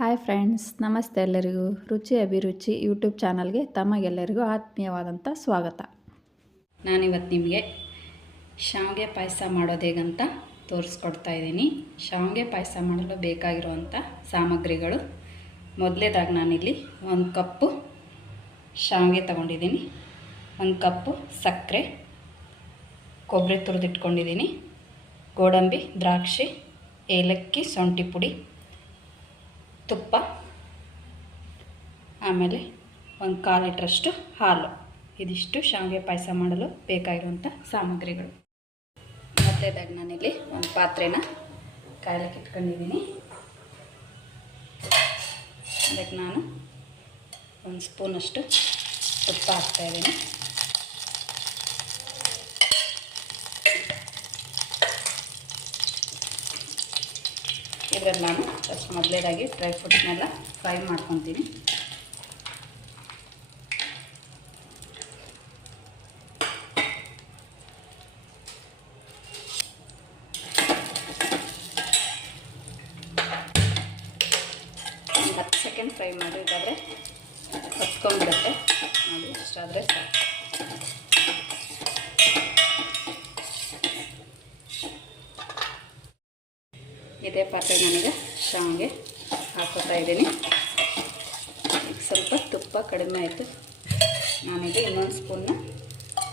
Hi friends, ನಮಸ್ತೆ. ಎಲ್ಲರಿಗೂ ರುಚಿ ಅಭಿರುಚಿ ಯೂಟ್ಯೂಬ್ ಚಾನಲ್ಗೆ ತಮಗೆಲ್ಲರಿಗೂ ಆತ್ಮೀಯವಾದಂಥ ಸ್ವಾಗತ. ನಾನಿವತ್ತು ನಿಮಗೆ ಶಾವಿಗೆ ಪಾಯಸ ಮಾಡೋದು ಹೇಗಂತ ತೋರಿಸ್ಕೊಡ್ತಾ ಇದ್ದೀನಿ. ಶಾವಿಗೆ ಪಾಯಸ ಮಾಡಲು ಬೇಕಾಗಿರುವಂಥ ಸಾಮಗ್ರಿಗಳು, ಮೊದಲೇದಾಗಿ ನಾನಿಲ್ಲಿ 1 ಕಪ್ಪು ಶಾವಿಗೆ ತಗೊಂಡಿದ್ದೀನಿ, 1 ಕಪ್ಪು ಸಕ್ಕರೆ, ಕೊಬ್ಬರಿ ತುರಿದಿಟ್ಕೊಂಡಿದ್ದೀನಿ, ಗೋಡಂಬಿ, ದ್ರಾಕ್ಷಿ, ಏಲಕ್ಕಿ, ಶುಂಠಿ ಪುಡಿ, ತುಪ್ಪ, ಆಮೇಲೆ 1/4 ಲೀಟ್ರಷ್ಟು ಹಾಲು. ಇದಿಷ್ಟು ಶಾವಿಗೆ ಪಾಯಸ ಮಾಡಲು ಬೇಕಾಗಿರುವಂಥ ಸಾಮಗ್ರಿಗಳು. ಮೊದಲೇದಾಗಿ ನಾನಿಲ್ಲಿ ಒಂದು ಪಾತ್ರೆನ ಕಾಯ್ಲಿಕ್ಕೆ ಇಟ್ಕೊಂಡಿದ್ದೀನಿ. ಅದಕ್ಕೆ ನಾನು 1 ಸ್ಪೂನಷ್ಟು ತುಪ್ಪ ಹಾಕ್ತಾಯಿದ್ದೀನಿ. ಇದರಲ್ಲಿ ನಾನು ಫಸ್ಟ್ ಮೊದಲೇದಾಗಿ ಡ್ರೈ ಫ್ರೂಟ್ಸ್ನೆಲ್ಲ ಫ್ರೈ ಮಾಡ್ಕೊತೀನಿ. ಒಂದು 10 ಸೆಕೆಂಡ್ ಫ್ರೈ ಮಾಡಿದ್ದಾದರೆ ಹೊತ್ಕೊಂಡ್ಬಿಡುತ್ತೆ. ನೋಡಿ, ಇಷ್ಟಾದರೆ ಸಾಕು. ಇದೇ ಪಾತ್ರೆ ನನಗೆ ಶಾವಿಗೆ ಹಾಕೋತಾ ಇದ್ದೀನಿ. ಈಗ ಸ್ವಲ್ಪ ತುಪ್ಪ ಕಡಿಮೆ ಆಯಿತು. ನಾನಿಗೆ ಇನ್ನೊಂದು ಸ್ಪೂನ್ನ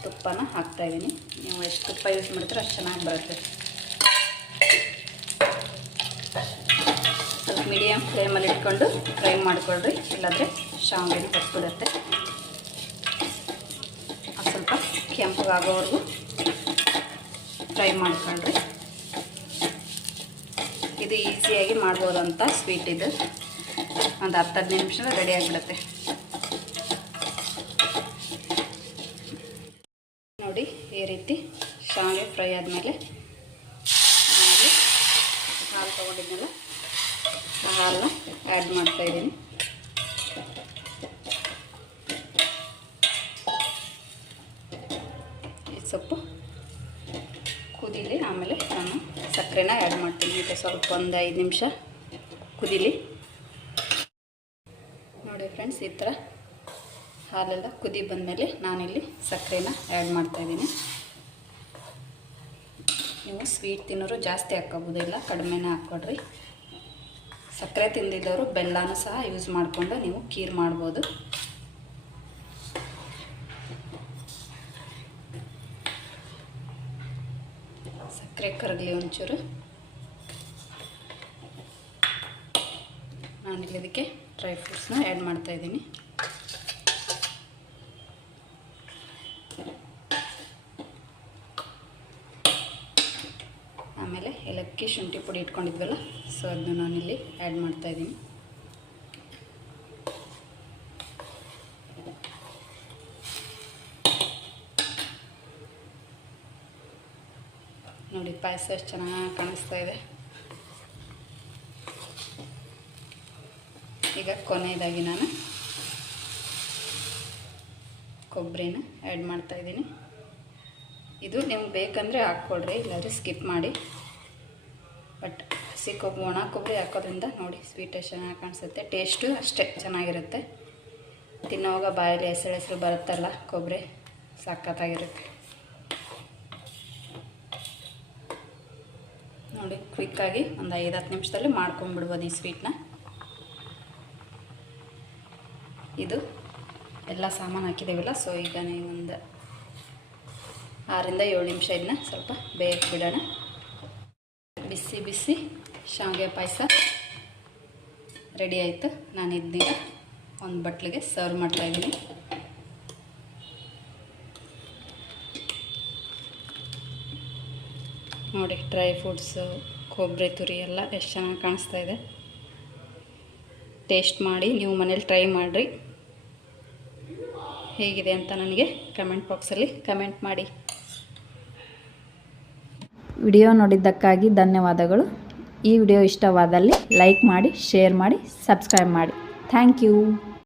ತುಪ್ಪನ ಹಾಕ್ತಾಯಿದ್ದೀನಿ. ನೀವು ಎಷ್ಟು ತುಪ್ಪ ಯೂಸ್ ಮಾಡ್ತೀರೋ ಅಷ್ಟು ಚೆನ್ನಾಗಿ ಬರುತ್ತೆ. ಸ್ವಲ್ಪ ಮೀಡಿಯಮ್ ಫ್ಲೇಮಲ್ಲಿ ಇಟ್ಕೊಂಡು ಫ್ರೈ ಮಾಡಿಕೊಳ್ರಿ, ಇಲ್ಲಾಂದರೆ ಶಾವಿಗೆನ ಕಟ್ಬಿಡುತ್ತೆ. ಸ್ವಲ್ಪ ಕೆಂಪಗಾಗೋವರೆಗೂ ಫ್ರೈ ಮಾಡ್ಕೊಳ್ರಿ. ಇದು ಈಸಿಯಾಗಿ ಮಾಡ್ಬೋದಂಥ ಸ್ವೀಟ್. ಇದು ಒಂದು 10-15 ನಿಮಿಷ ರೆಡಿ ಆಗಿಬಿಡುತ್ತೆ. ನೋಡಿ, ಈ ರೀತಿ ಶಾವಿಗೆ ಫ್ರೈ ಆದಮೇಲೆ ಆಮೇಲೆ ಹಾಲು ತೊಗೊಂಡಿದ್ಮೇಲೆ ಆ ಹಾಲನ್ನ ಆ್ಯಡ್ ಮಾಡ್ತಾಯಿದ್ದೀನಿ. ಈ ಸೊಪ್ಪು ಕುದೀಲಿ, ಆಮೇಲೆ ನಾನು ಸಕ್ಕರೆನ ಆ್ಯಡ್ ಮಾಡ್ತೀನಿ. ಈಗ ಸ್ವಲ್ಪ ಒಂದು 5 ನಿಮಿಷ ಕುದೀಲಿ. ನೋಡಿ ಫ್ರೆಂಡ್ಸ್, ಈ ಥರ ಹಾಲೆಲ್ಲ ಕುದಿ ಬಂದಮೇಲೆ ನಾನಿಲ್ಲಿ ಸಕ್ಕರೆನ ಆ್ಯಡ್ ಮಾಡ್ತಾಯಿದ್ದೀನಿ. ನೀವು ಸ್ವೀಟ್ ತಿನ್ನೋರು ಜಾಸ್ತಿ ಹಾಕ್ಕೋಬೋದು, ಇಲ್ಲ ಕಡಿಮೆನೇ ಹಾಕ್ಕೊಡ್ರಿ. ಸಕ್ಕರೆ ತಿಂದಿದ್ದವರು ಬೆಲ್ಲನೂ ಸಹ ಯೂಸ್ ಮಾಡಿಕೊಂಡು ನೀವು ಖೀರ್ ಮಾಡ್ಬೋದು. ಸಕ್ಕರೆ ಕರಗಲಿ ಒಂಚೂರು. ನಾನಿಲ್ಲಿ ಇದಕ್ಕೆ ಡ್ರೈ ಫ್ರೂಟ್ಸ್ನ ಆ್ಯಡ್ ಮಾಡ್ತಾಯಿದ್ದೀನಿ. ಆಮೇಲೆ ಏಲಕ್ಕಿ, ಶುಂಠಿ ಪುಡಿ ಇಟ್ಕೊಂಡಿದ್ವಲ್ಲ, ಸೊ ಅದನ್ನು ನಾನಿಲ್ಲಿ ಆ್ಯಡ್ ಮಾಡ್ತಾಯಿದ್ದೀನಿ. ನೋಡಿ, ಪಾಯಸ ಎಷ್ಟು ಚೆನ್ನಾಗಿ ಕಾಣಿಸ್ತಾ ಇದೆ. ಈಗ ಕೊನೆಯದಾಗಿ ನಾನು ಕೊಬ್ಬರಿನ ಆ್ಯಡ್ ಮಾಡ್ತಾಯಿದ್ದೀನಿ. ಇದು ನಿಮ್ಗೆ ಬೇಕಂದರೆ ಹಾಕ್ಕೊಡ್ರಿ, ಇಲ್ಲಾಂದರೆ ಸ್ಕಿಪ್ ಮಾಡಿ. ಬಟ್ ಒಣ ಕೊಬ್ಬರಿ ಹಾಕೋದ್ರಿಂದ ನೋಡಿ ಸ್ವೀಟ್ ಎಷ್ಟು ಚೆನ್ನಾಗಿ ಕಾಣಿಸುತ್ತೆ. ಟೇಸ್ಟು ಅಷ್ಟೇ ಚೆನ್ನಾಗಿರುತ್ತೆ. ತಿನ್ನೋವಾಗ ಬಾಯಲ್ಲಿ ಹೆಸರು ಬರುತ್ತಲ್ಲ ಕೊಬ್ಬರಿ, ಸಖತ್ತಾಗಿರುತ್ತೆ. ನೋಡಿ, ಕ್ವಿಕ್ಕಾಗಿ ಒಂದು 5-10 ನಿಮಿಷದಲ್ಲಿ ಮಾಡ್ಕೊಂಡ್ಬಿಡ್ಬೋದು ಈ ಸ್ವೀಟ್ನ. ಇದು ಎಲ್ಲ ಸಾಮಾನು ಹಾಕಿದ್ದೇವಲ್ಲ, ಸೊ ಈಗ ಒಂದು 6-7 ನಿಮಿಷ ಇದನ್ನ ಸ್ವಲ್ಪ ಬೇಯಕ್ಕೆ ಬಿಡೋಣ. ಬಿಸಿ ಬಿಸಿ ಶಾವಿಗೆ ಪಾಯಸ ರೆಡಿ ಆಯಿತು. ನಾನು ಇದನ್ನ ಒಂದು ಬಟ್ಲಿಗೆ ಸರ್ವ್ ಮಾಡ್ತಾಯಿದ್ದೀನಿ. ನೋಡಿ, ಡ್ರೈ ಫ್ರೂಟ್ಸು, ಕೊಬ್ಬರಿ ತುರಿ ಎಲ್ಲ ಎಷ್ಟು ಚೆನ್ನಾಗಿ ಕಾಣಿಸ್ತಾ ಇದೆ. ಟೇಸ್ಟ್ ಮಾಡಿ ನೀವು ಮನೇಲಿ ಟ್ರೈ ಮಾಡಿರಿ. ಹೇಗಿದೆ ಅಂತ ನನಗೆ ಕಮೆಂಟ್ ಬಾಕ್ಸಲ್ಲಿ ಕಮೆಂಟ್ ಮಾಡಿ. ವಿಡಿಯೋ ನೋಡಿದ್ದಕ್ಕಾಗಿ ಧನ್ಯವಾದಗಳು. ಈ ವಿಡಿಯೋ ಇಷ್ಟವಾದಲ್ಲಿ ಲೈಕ್ ಮಾಡಿ, ಶೇರ್ ಮಾಡಿ, ಸಬ್ಸ್ಕ್ರೈಬ್ ಮಾಡಿ. Thank you.